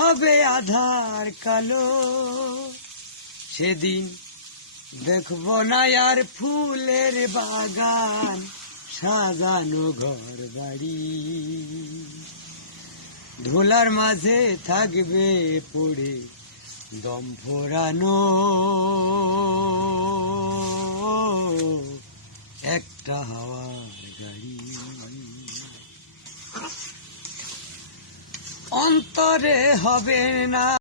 হবে আধার কালো। সেদিন দেখব না আর ফুলের বাগান, সাজানো ঘর বাড়ি। ধুলার মাঝে থাকবে পড়ে দম ফোরানো একটা হাওয়ার গাড়ি। অন্তরে হবে না।